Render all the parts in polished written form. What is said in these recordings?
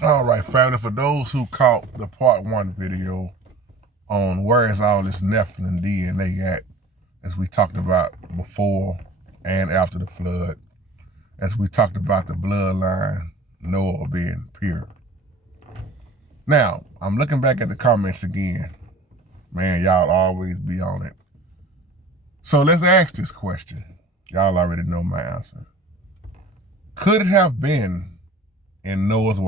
All right, family, for those who caught the part one video on where is all this Nephilim DNA at, as we talked about before and after the flood, as we talked about the bloodline, Noah being pure. Now, I'm looking back at the comments again. Man, y'all always be on it. So let's ask this question. Y'all already know my answer. Could it have been in Noah's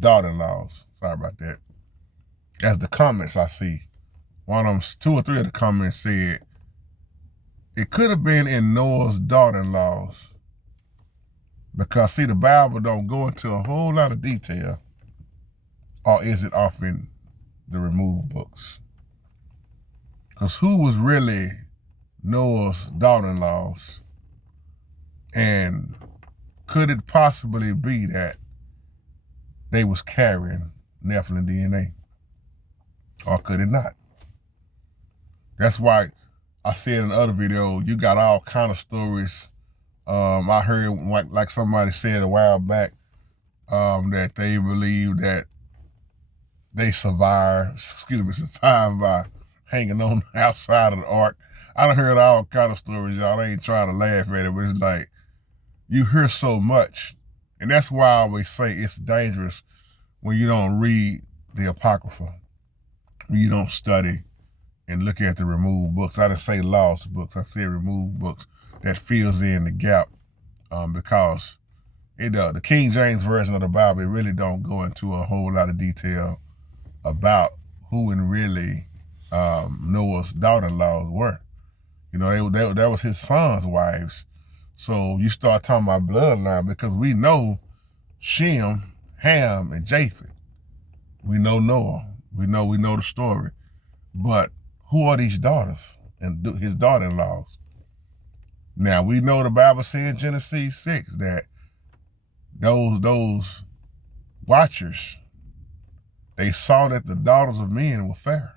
daughter-in-laws, sorry about that. As the comments I see, one of them, 2 or 3 of the comments said, it could have been in Noah's daughter-in-laws. Because see, the Bible don't go into a whole lot of detail, or is it off in the removed books? Because who was really Noah's daughter-in-laws? And could it possibly be that they was carrying Nephilim DNA? Or could it not? That's why I said in the other video, you got all kind of stories. I heard, like somebody said a while back, that they believe that they survived by hanging on the outside of the ark. I done heard all kind of stories, y'all. I ain't trying to laugh at it, but it's like, you hear so much. And that's why I always say it's dangerous when you don't read the Apocrypha, when you don't study and look at the removed books. I didn't say lost books, I said removed books that fills in the gap, because the King James Version of the Bible, it really don't go into a whole lot of detail about who and really Noah's daughter-in-laws were. You know, that was his son's wives. So you start talking about bloodline, because we know Shem, Ham, and Japheth. We know Noah. We know the story. But who are these daughters and his daughter-in-laws? Now, we know the Bible says in Genesis 6 that those watchers, they saw that the daughters of men were fair,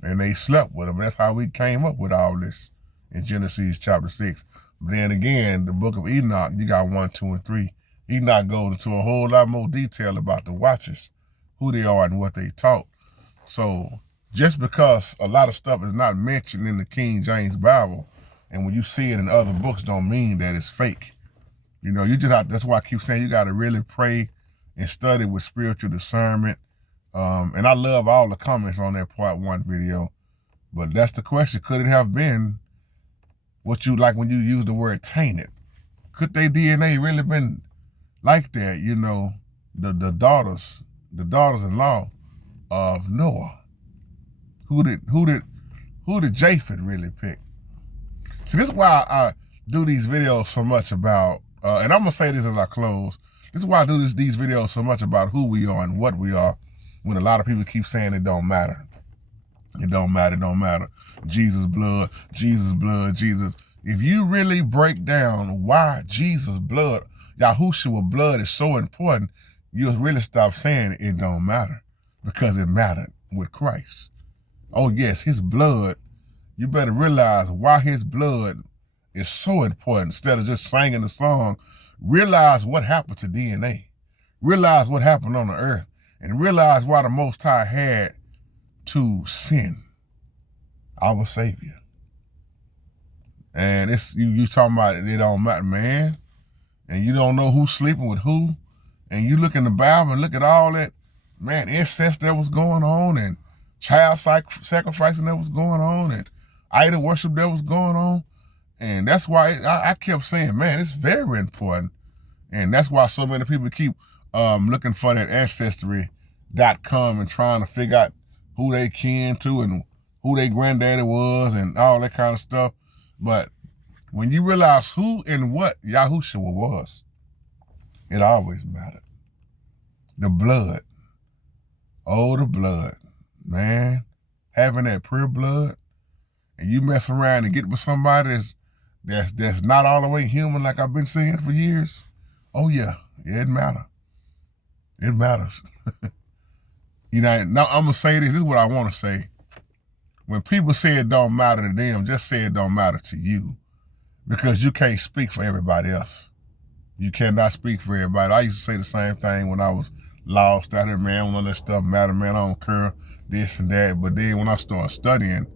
and they slept with them. That's how we came up with all this in Genesis chapter 6. But then again, the book of Enoch, you got 1, 2, and 3. Enoch goes into a whole lot more detail about the watchers, who they are and what they taught. So just because a lot of stuff is not mentioned in the King James Bible, and when you see it in other books, don't mean that it's fake. You know, you just have, that's why I keep saying you got to really pray and study with spiritual discernment. And I love all the comments on that part one video. But that's the question. Could it have been what you like when you use the word tainted? Could their DNA really been like that? You know, the daughters-in-law of Noah. Who did Japheth really pick? See, this is why I do these videos so much about, and I'm gonna say this as I close. This is why I do these videos so much about who we are and what we are, when a lot of people keep saying it don't matter. It don't matter, it don't matter. Jesus' blood, Jesus' blood, Jesus. If you really break down why Jesus' blood, Yahushua blood is so important, you'll really stop saying it don't matter, because it mattered with Christ. Oh yes, his blood, you better realize why his blood is so important. Instead of just singing the song, realize what happened to DNA. Realize what happened on the earth, and realize why the Most High had to send our Savior. And it's you talking about it don't matter, man. And you don't know who's sleeping with who. And you look in the Bible and look at all that, man, incest that was going on, and child sacrificing that was going on, and idol worship that was going on. And that's why I kept saying, man, it's very important. And that's why so many people keep looking for that ancestry.com and trying to figure out who they kin to and who their granddaddy was and all that kind of stuff. But when you realize who and what Yahushua was, it always mattered. The blood. Oh, the blood. Man, having that pure blood, and you mess around and get with somebody that's not all the way human, like I've been saying for years, oh yeah, it matters. It matters. You know, now I'm going to say this is what I want to say. When people say it don't matter to them, just say it don't matter to you, because you can't speak for everybody else. You cannot speak for everybody. I used to say the same thing when I was lost out here, man. When that stuff matter, man, I don't care this and that. But then when I started studying,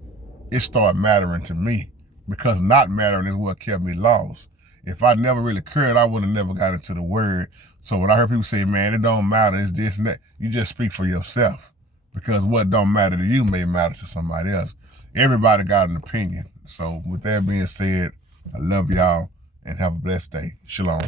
it started mattering to me, because not mattering is what kept me lost. If I never really cared, I would have never got into the word. So when I heard people say, man, it don't matter, it's this and that, you just speak for yourself, because what don't matter to you may matter to somebody else. Everybody got an opinion. So with that being said, I love y'all and have a blessed day. Shalom.